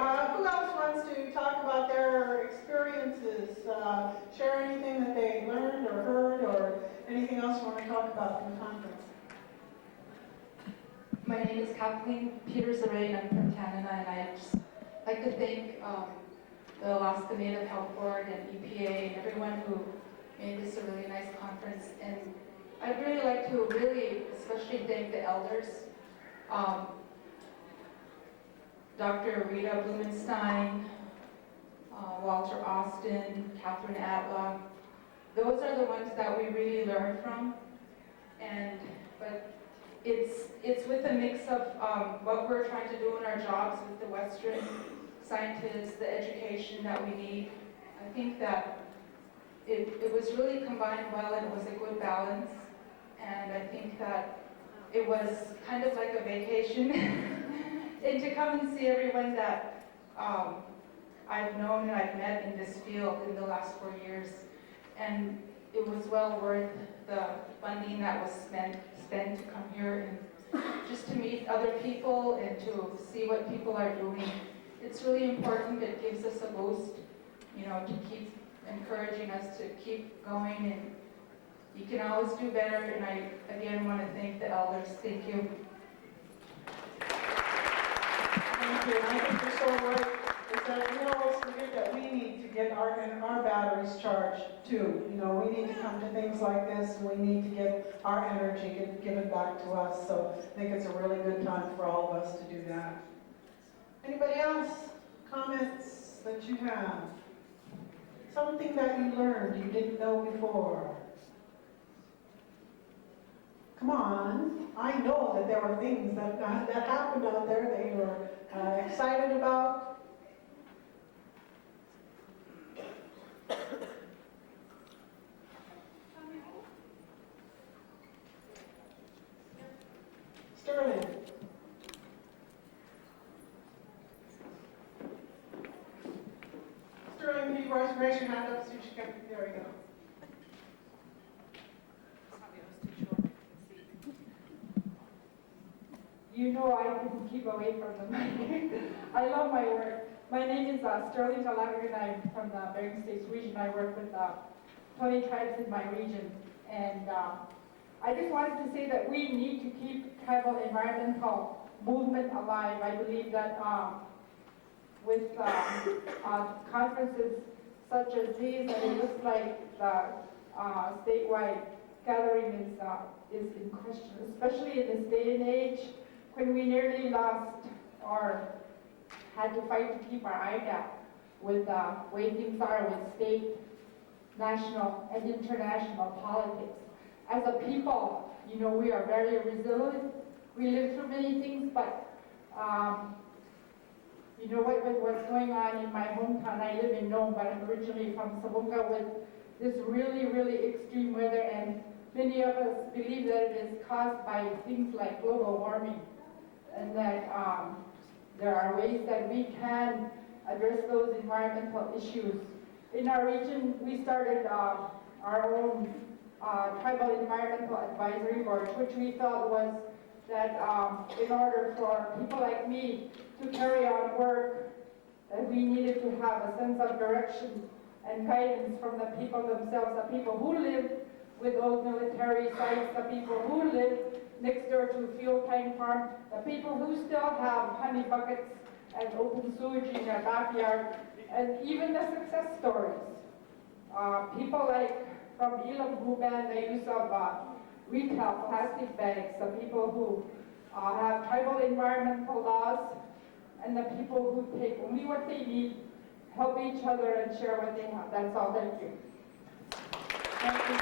who else wants to talk about their experiences, share anything that they learned or heard, or anything else you want to talk about from the conference? My name is Kathleen Peters-Zuray, and I'm from Canada, and I'd just like to thank the Alaska Native Health Board and EPA and everyone who made this a really nice conference. And I'd really like to especially thank the elders, Dr. Rita Blumenstein, Walter Austin, Catherine Atla. Those are the ones that we really learn from. But it's with a mix of what we're trying to do in our jobs with the Western scientists, the education that we need. I think that it was really combined well, and it was a good balance. And I think that it was kind of like a vacation and to come and see everyone that I've known and I've met in this field in the last 4 years. And it was well worth the funding that was spent to come here and just to meet other people and to see what people are doing. It's really important. It gives us a boost, to keep encouraging us to keep going, and you can always do better. And I again want to thank the elders. Thank you. Thank you. And I think you're so right. Is that we always forget that we need to get our batteries charged too. We need to come to things like this, and we need to get our energy given back to us. So I think it's a really good time for all of us to do that. Anybody else? Comments that you have? Something that you learned you didn't know before? Come on. I know that there were things that happened out there that you were excited about. Sterling. Sterling, can you raise your hand up so you can, there we go. I can keep away from the mic. I love my work. My name is Sterling Gallagher, and I'm from the Bering States region. I work with 20 tribes in my region. And I just wanted to say that we need to keep tribal environmental movement alive. I believe that with conferences such as these, and it looks like the statewide gathering is in question, especially in this day and age when we nearly lost or had to fight to keep our eye gap with the way things are with state, national, and international politics. As a people, we are very resilient. We live through many things, but what's going on in my hometown, I live in Nome, but I'm originally from Sabunga, with this really, really extreme weather, and many of us believe that it is caused by things like global warming, and that there are ways that we can address those environmental issues. In our region, we started our own Tribal Environmental Advisory Board, which we felt was that in order for people like me to carry on work, that we needed to have a sense of direction and guidance from the people themselves, the people who live with old military sites, the people who live next door to fuel tank farm, the people who still have honey buckets and open sewage in their backyard, and even the success stories. People like from Elam who ban the use of retail plastic bags, the people who have tribal environmental laws, and the people who take only what they need, help each other, and share what they have. That's all. Thank you. Thank you.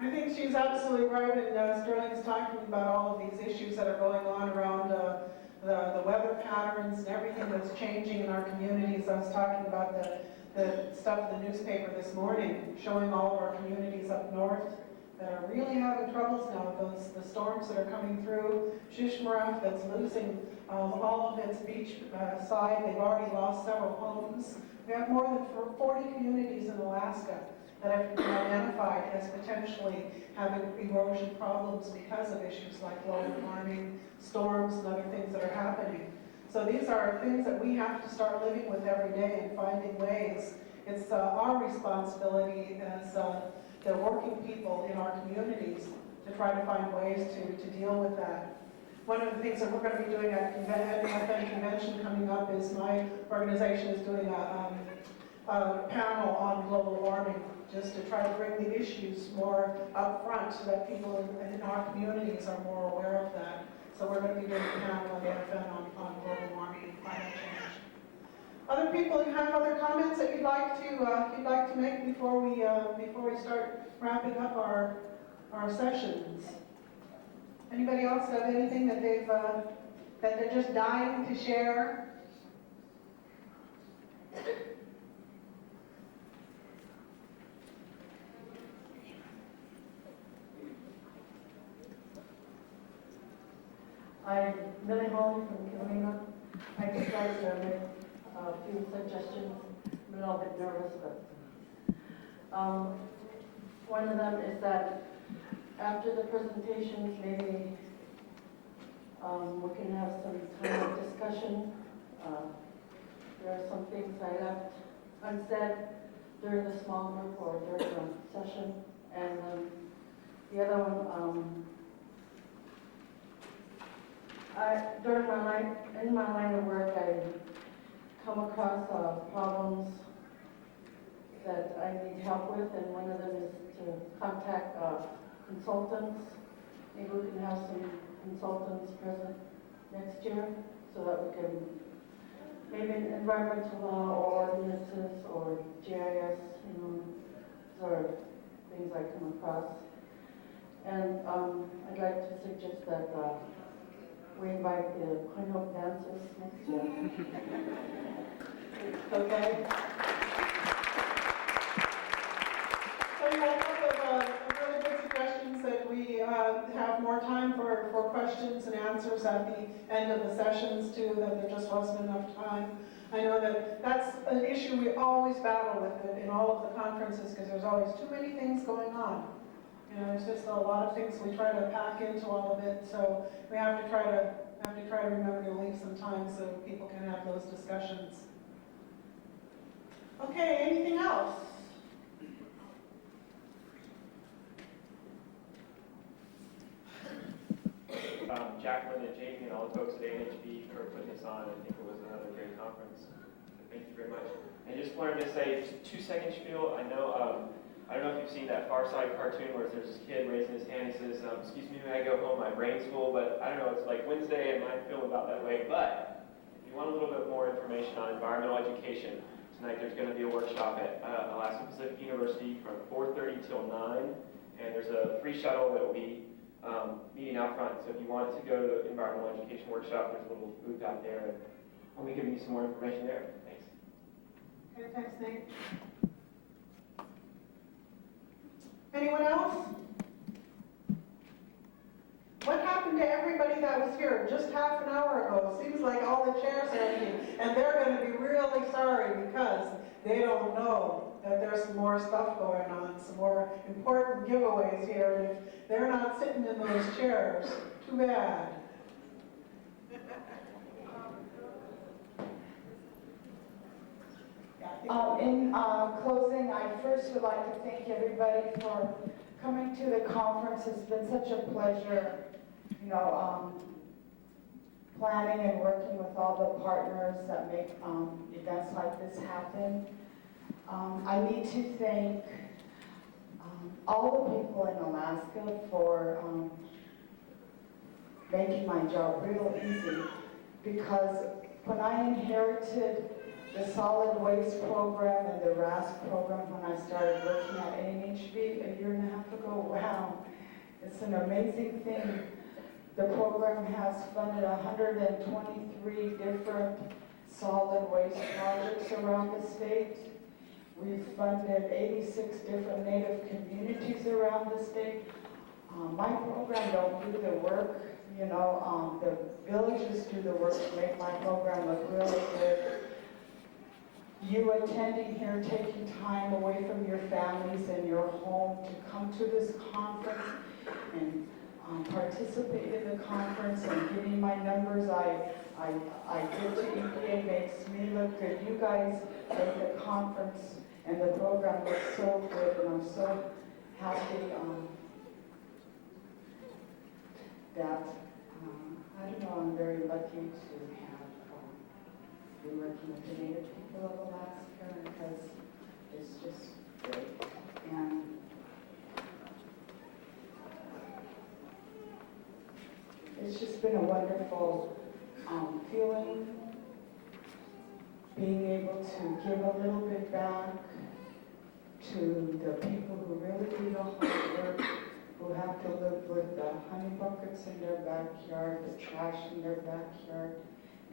I think she's absolutely right, and Sterling is talking about all of these issues that are going on around the weather patterns and everything that's changing in our communities. I was talking about the stuff in the newspaper this morning, showing all of our communities up north that are really having troubles now. The storms that are coming through, Shishmaref that's losing all of its beach side. They've already lost several homes. We have more than 40 communities in Alaska that have been identified identified as potentially having erosion problems because of issues like global warming, storms, and other things that are happening. So these are things that we have to start living with every day and finding ways. It's our responsibility as the working people in our communities to try to find ways to deal with that. One of the things that we're going to be doing at the FN convention coming up is my organization is doing a panel on global warming, just to try to bring the issues more up front so that people in our communities are more aware of that. So we're going to be doing a panel at the FN on global warming and climate change. Other people, you have other comments that you'd like to make before we start wrapping up our sessions? Anybody else have anything that they're just dying to share? I'm Millie Holly from Killingham. I just like to make a few suggestions. I'm a little bit nervous, but one of them is that after the presentations, maybe we can have some kind of discussion. There are some things I left unsaid during the small group or during the session, and the other one. In my line of work, I come across problems that I need help with, and one of them is to contact consultants. Maybe we can have some consultants present next year so that we can, maybe environmental law or ordinances or GIS, those are things I come across. And I'd like to suggest that we invite the cleanup dancers next year. Okay. So you have a couple of really good suggestions that we have more time for questions and answers at the end of the sessions too, that there just wasn't enough time. I know that that's an issue we always battle with in all of the conferences because there's always too many things going on. There's just a lot of things we try to pack into all of it, so we have to try to remember to leave some time so people can have those discussions. Okay, anything else? Jacqueline and Jamie and all the folks at ANHB for putting this on. I think it was another great conference. Thank you very much. And just wanted to say, just 2 second spiel. I don't know if you've seen that Far Side cartoon where there's this kid raising his hand. He says, excuse me when I go home, my brain's full, but I don't know, it's like Wednesday and I feel about that way. But if you want a little bit more information on environmental education, tonight there's going to be a workshop at Alaska Pacific University from 4:30 till 9. And there's a free shuttle that will be meeting out front. So if you want to go to the environmental education workshop, there's a little booth out there. And I'll be giving you some more information there. Thanks. Okay, thanks, Nate. Anyone else? What happened to everybody that was here just half an hour ago? Seems like all the chairs are empty, and they're going to be really sorry because they don't know that there's some more stuff going on, some more important giveaways here, and if they're not sitting in those chairs, too bad. In closing, I first would like to thank everybody for coming to the conference. It's been such a pleasure, planning and working with all the partners that make events like this happen. I need to thank all the people in Alaska for making my job real easy, because when I inherited the solid waste program and the RAS program when I started working at ANHB a year and a half ago, wow, it's an amazing thing. The program has funded 123 different solid waste projects around the state. We've funded 86 different Native communities around the state. My program don't do the work, the villages do the work to make my program look really good. You attending here, taking time away from your families and your home to come this conference and participate in the conference and giving my numbers I give to EPA makes me look good. You guys make the conference and the program look so good, and I'm so happy that, I don't know, I'm very lucky to have been working with the Native people of Alaska, because it's just great. And it's just been a wonderful feeling, being able to give a little bit back to the people who really do the hard work, who have to live with the honey buckets in their backyard, the trash in their backyard.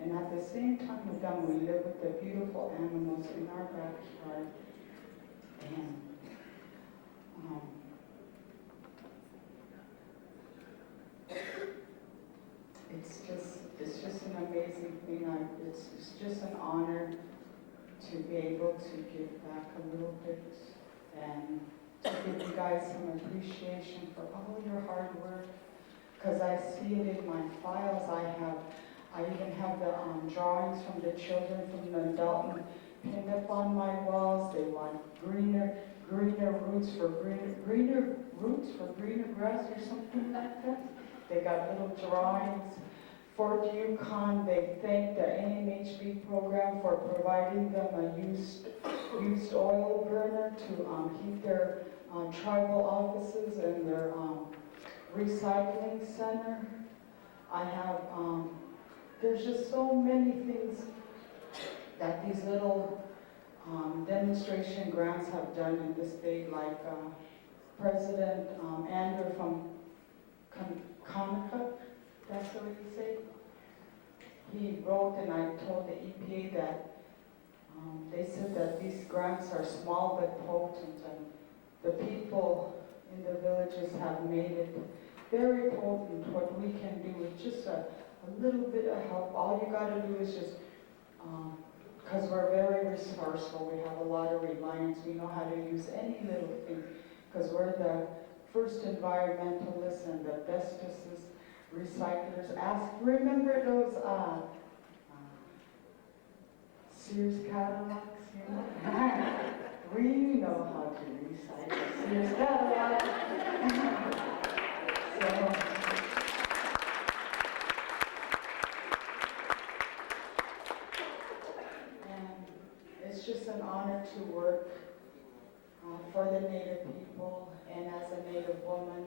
And at the same time with them, we live with the beautiful animals in our backyard. And it's just an amazing thing. It's just an honor to be able to give back a little bit and to give you guys some appreciation for all your hard work, because I see it in my files. I even have the drawings from the children from the Dalton pinned up on my walls. They want greener roots for greener grass or something like that. They got little drawings. Fort Yukon, they thank the NMHB program for providing them a used oil burner to heat their tribal offices and their recycling center. I have, there's just so many things that these little demonstration grants have done in the state, like President Andrew from Conacup, that's what you say. He wrote, and I told the EPA that they said that these grants are small but potent, and the people in the villages have made it very potent. What we can do with just a little bit of help. All you got to do is just, because we're very resourceful, we have a lot of reliance, we know how to use any little thing, because we're the first environmentalists and the bestest recyclers. Remember those Sears Cadillacs, you know? We know how to recycle Sears Cadillacs. And it's just an honor to work for the Native people, and as a Native woman,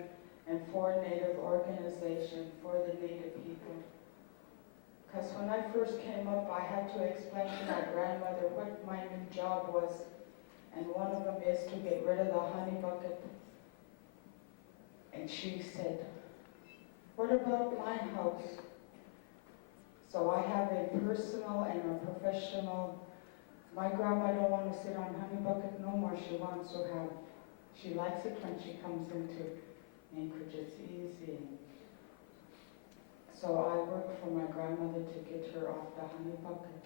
and for a Native organization for the Native people. Because when I first came up, I had to explain to my grandmother what my new job was, and one of them is to get rid of the honey bucket. And she said, "What about my house?" So I have a personal and a professional. My grandma don't want to sit on honey bucket no more. She wants to have, she likes it when she comes into Anchorage. It's easy. So I work for my grandmother to get her off the honey bucket.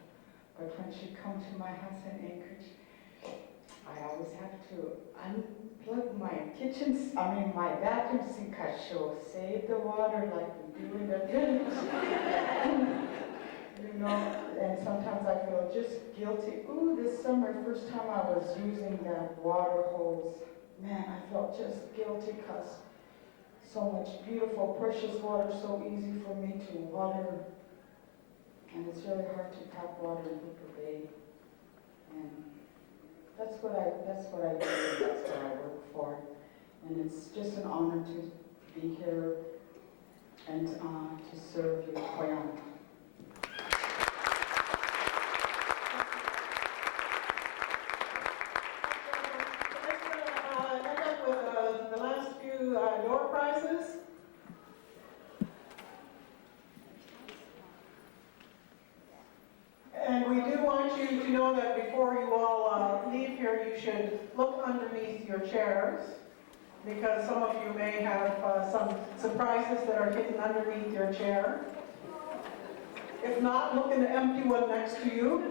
But when she comes to my house in Anchorage, I always have to unplug my my bathroom sink, because she'll save the water like we do in the village. You know, and sometimes I feel just guilty. Ooh, this summer, first time I was using that water hose, man, I felt just guilty, because so much beautiful, precious water, so easy for me to water. And it's really hard to tap water in Hooper Bay. And that's what I do, that's what I work for. And it's just an honor to be here and to serve you, Koyana. Door prizes. And we do want you to know that before you all leave here, you should look underneath your chairs, because some of you may have some surprises that are hidden underneath your chair. If not, look in the empty one next to you.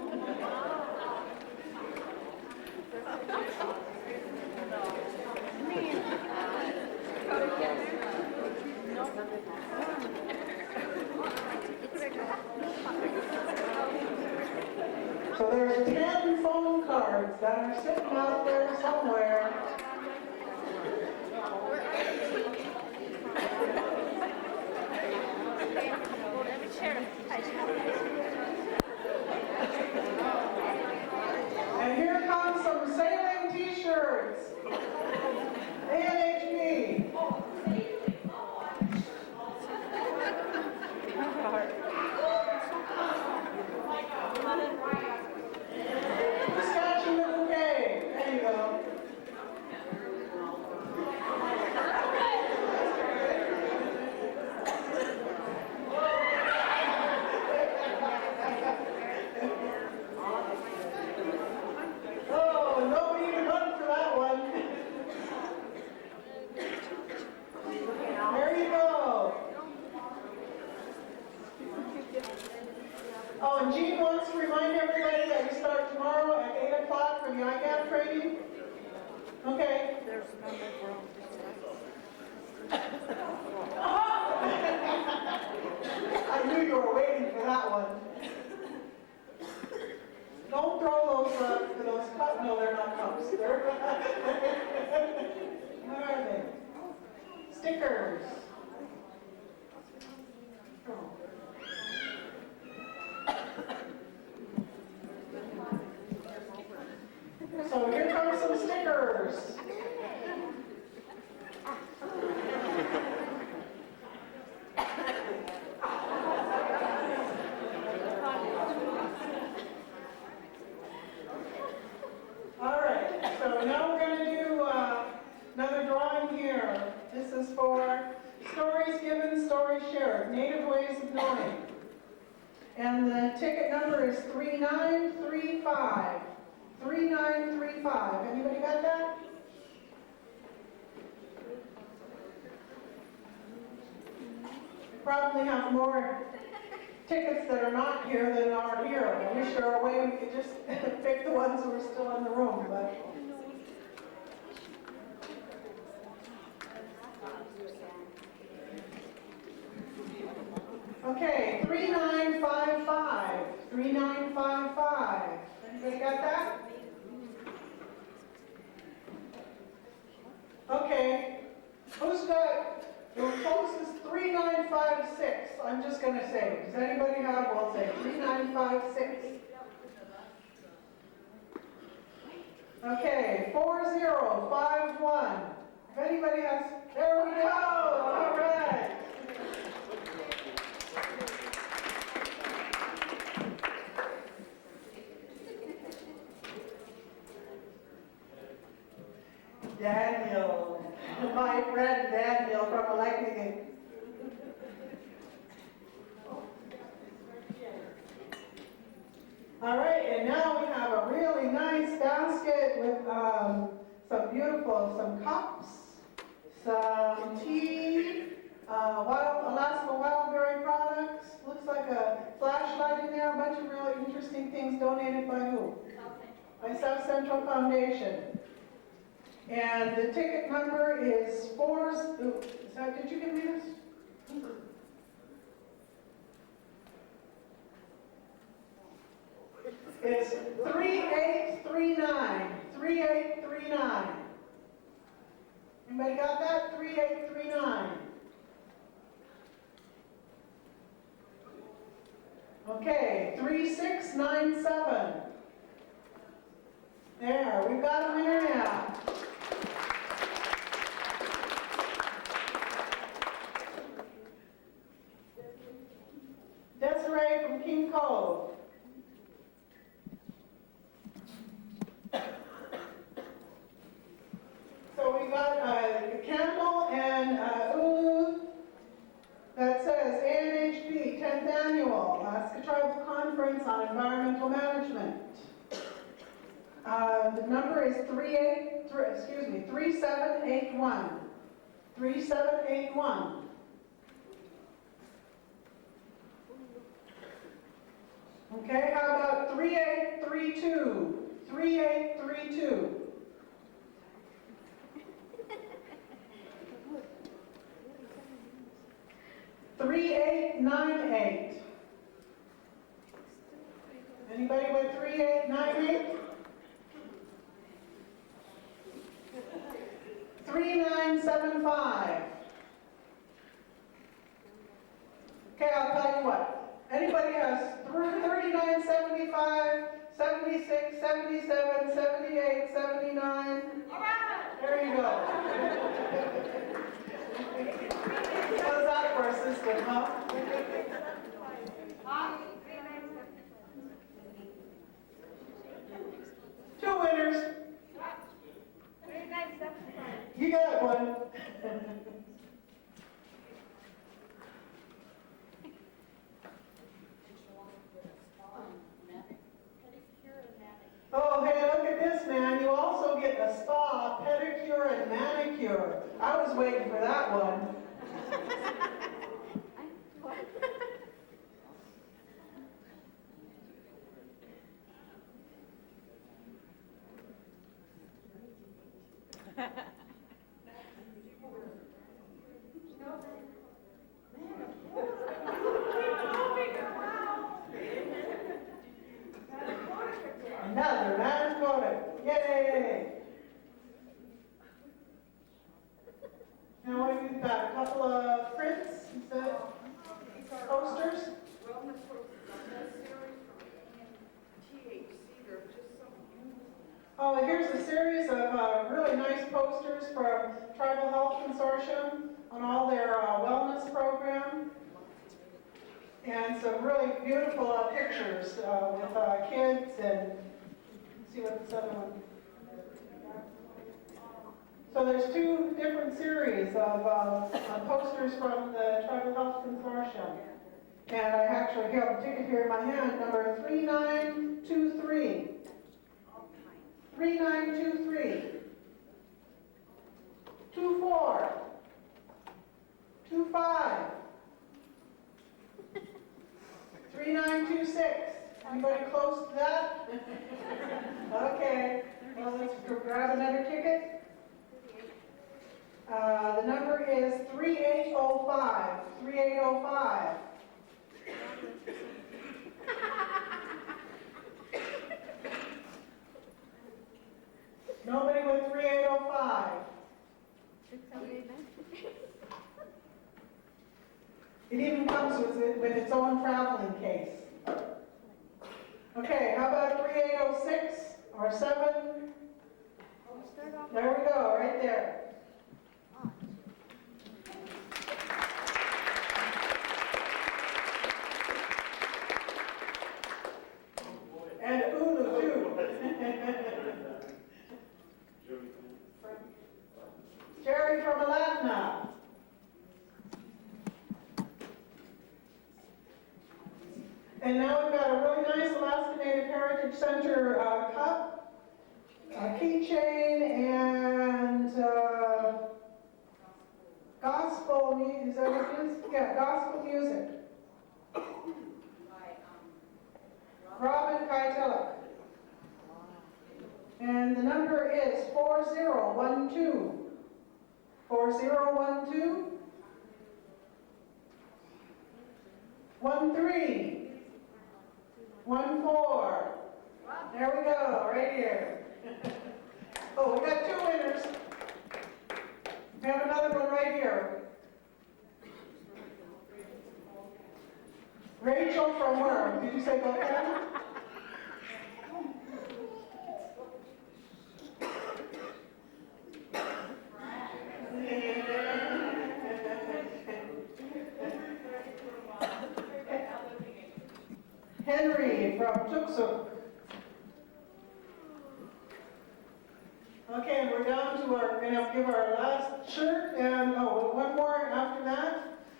So there's 10 phone cards that are sitting out there somewhere. And here comes some sailing t-shirts. ANHB. Who's catching the bouquet? There you go. Oh, nobody even looked for that one. There you go. Oh, and Jean wants to remind everybody that we start tomorrow at 8 o'clock for the IGAP training. Okay. I knew you were waiting for that one. Don't throw those cups. No, they're not cups. What are they? Stickers. So here come some stickers. All right, so now we're going to do another drawing here. This is for Stories Given, Stories Shared, Native Ways of Knowing. And the ticket number is 3935. 3935. Anybody got that? Probably have more tickets that are not here than are here. I wish there were a way we could just pick the ones who are still in the room, but. Okay, 3955. 3955. Anybody got that? Okay. Who's got the closest? 3956. I'm just going to say. Does anybody have? Well, say 3956. Okay, 4051. If anybody has, there we go. All right. Daniel, my friend Daniel from Electing. All right, and now we have a really nice basket with some cups, some tea, Alaska Wildberry products. Looks like a flashlight in there, a bunch of really interesting things donated by who? By South Central Foundation. And the ticket number is did you give me this? It's 3839. 3839. Anybody got that? 3839. Okay, 3697. There, we've got a winner now. Desiree from King Cove. So we got a candle and ulu that says ANHP 10th Annual Alaska Tribal Conference on Environmental Management. The number is 3781. 3781. Okay, how about 3832? 3832. $3898. Anybody with 3898? 3975. Okay, I'll tell you what. Anybody has 39, 75, 76, 77, 78, 79? There you go. How's that for a system, huh? Two winners. You got one. Oh, hey, look at this, man. You also get a spa, pedicure, and manicure. I was waiting for that one. Another man voted. Yay! Now what have you got? A couple of prints instead posters? Oh, and here's a series of really nice posters from Tribal Health Consortium on all their wellness program. And some really beautiful pictures with kids and let's see what this other one. So there's two different series of posters from the Tribal Health Consortium. And I actually have a ticket here in my hand, number 3923. 3923. 24. 25. 3926. Anybody close to that? Okay. Well, let's grab another ticket. The number is 3805. 3805. Nobody with 3805. It even comes with its own traveling case. Okay, how about 3806 or 7? There we go, right there. And Ulu, too. Jerry from Alatna. And now we've got a really nice Alaska Native Heritage Center cup, a keychain, and gospel music. Is that what it is? Yeah, gospel music. Robin Kaiteluk. And the number is 4012. 4012. 13. 14. There we go, right here. Oh, we got two winners. We have another one right here. Rachel from where? Did you say Golden? Henry from Tuksuk. Okay, and we're down to we're going to give our last shirt, and one more after that.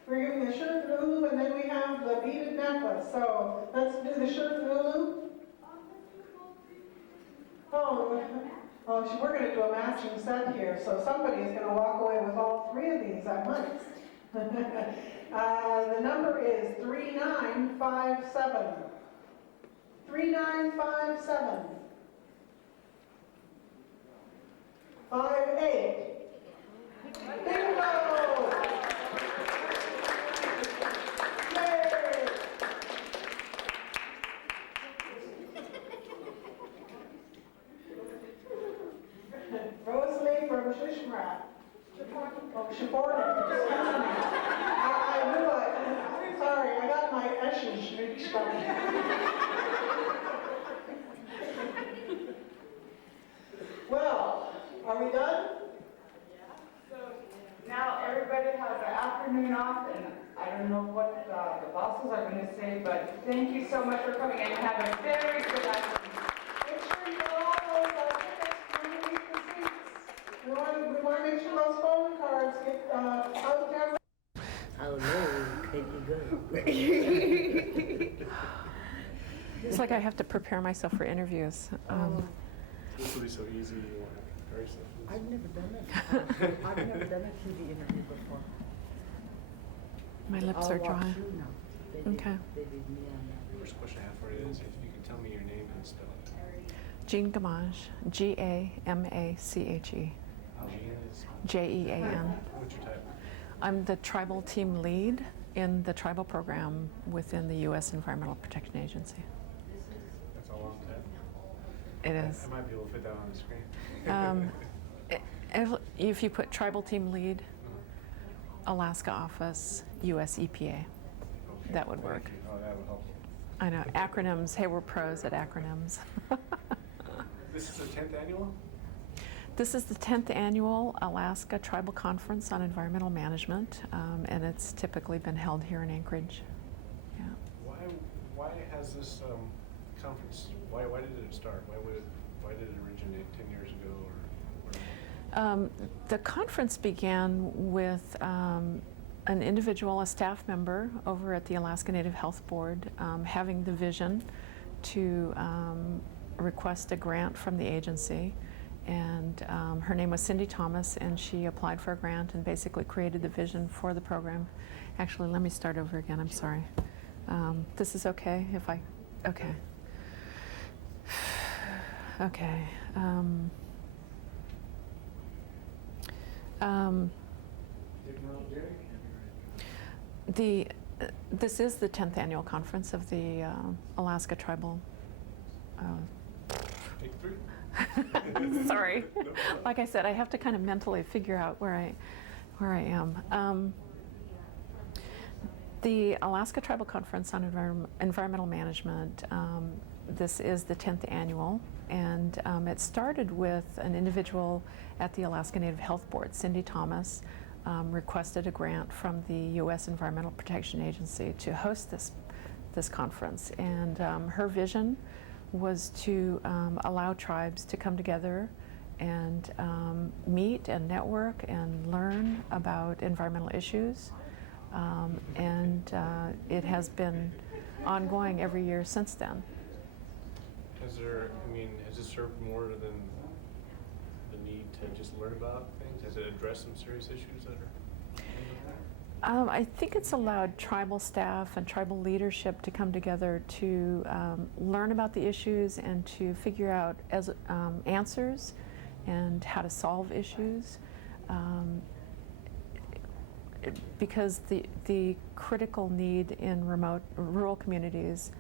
We're giving the shirt and Ulu, and then we have the beaded necklace. So let's do the shirt and Ulu. We're going to do a matching set here, so somebody is going to walk away with all three of these, I might. The number is 3957. 3957. 58. Bingo! Yay! Rosalie from Shishmrat. She bored it. I knew it. Sorry, I got my Eshes mixed up. Well, are we done? So now everybody has an afternoon off, and I don't know what the bosses are going to say, but thank you so much for coming and have a very good afternoon. Make sure you get all those tickets underneath the seats. We want to make sure those phone cards get out there. How low can you go? It's like I have to prepare myself for interviews. This will be so easy. You want to compare stuff. I've never done it. I've never done a TV interview before. My lips I'll are walk dry. through now. Okay. They did me on that. The first question I have for you is if you can tell me your name and spell it. Jean Gamache, Gamache, Jean is, Jean. what's your type? I'm the tribal team lead in the tribal program within the U.S. Environmental Protection Agency. That's a long type. It is. I might be able to fit that on the screen. If you put tribal team lead, Alaska office, U.S. EPA, Okay, that would thank work. you. Oh, that would help. I know, acronyms, hey, we're pros at acronyms. This is the 10th annual? This is the 10th annual Alaska Tribal Conference on Environmental Management, and it's typically been held here in Anchorage. Yeah. Why has this conference, why did it start? Why did it originate 10 years ago? The conference began with an individual, a staff member over at the Alaska Native Health Board, having the vision to request a grant from the agency. And her name was Cindy Thomas, and she applied for a grant and basically created the vision for the program. Actually, let me start over again, I'm sorry. This is okay if I, okay. Okay. This is the 10th annual conference of the Alaska Tribal. Take 3. Sorry. Like I said, I have to kind of mentally figure out where I am. The Alaska Tribal Conference on Environmental Management, this is the 10th annual, and it started with an individual at the Alaska Native Health Board, Cindy Thomas, requested a grant from the U.S. Environmental Protection Agency to host this conference, and her vision was to allow tribes to come together and meet and network and learn about environmental issues. And it has been ongoing every year since then. Has it served more than the need to just learn about things? Has it addressed some serious issues that are? I think it's allowed tribal staff and tribal leadership to come together to learn about the issues and to figure out answers and how to solve issues. Because the critical need in rural communities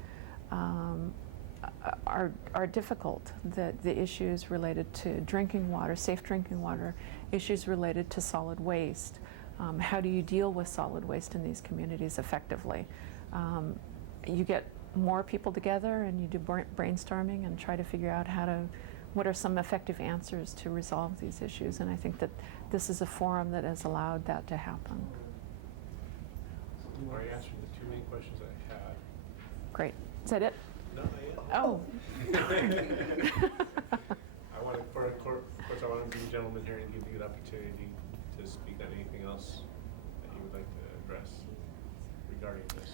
are difficult. The issues related to drinking water, safe drinking water, issues related to solid waste. How do you deal with solid waste in these communities effectively? You get more people together and you do brainstorming and try to figure out what are some effective answers to resolve these issues, and I think that this is a forum that has allowed that to happen. Are you answering the 2 main questions I had? Great. Is that it? No, not yet. Oh. I want to, of course, I want to be a gentleman here and give you the opportunity to speak on anything else that you would like to address regarding this.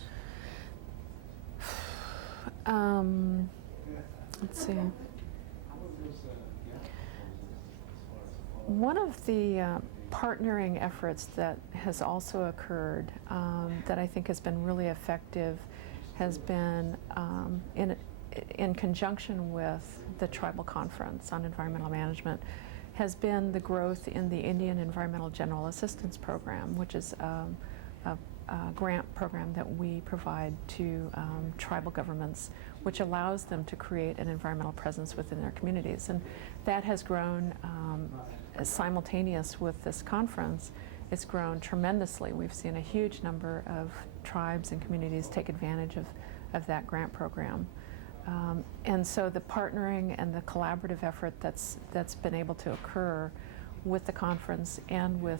Let's see. One of the partnering efforts that has also occurred that I think has been really effective has been in conjunction with the Tribal Conference on Environmental Management has been the growth in the Indian Environmental General Assistance Program, which is a grant program that we provide to tribal governments, which allows them to create an environmental presence within their communities. And that has grown simultaneous with this conference, it's grown tremendously. We've seen a huge number of tribes and communities take advantage of that grant program. And so the partnering and the collaborative effort that's been able to occur with the conference and with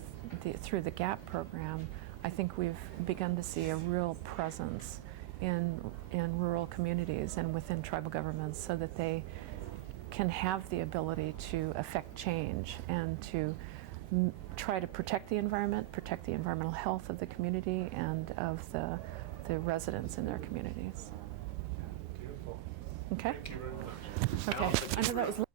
through the GAP program, I think we've begun to see a real presence in rural communities and within tribal governments so that they can have the ability to affect change and to try to protect the environment, protect the environmental health of the community and of the residents in their communities. Beautiful. Okay? Thank you very much. Okay. I know that was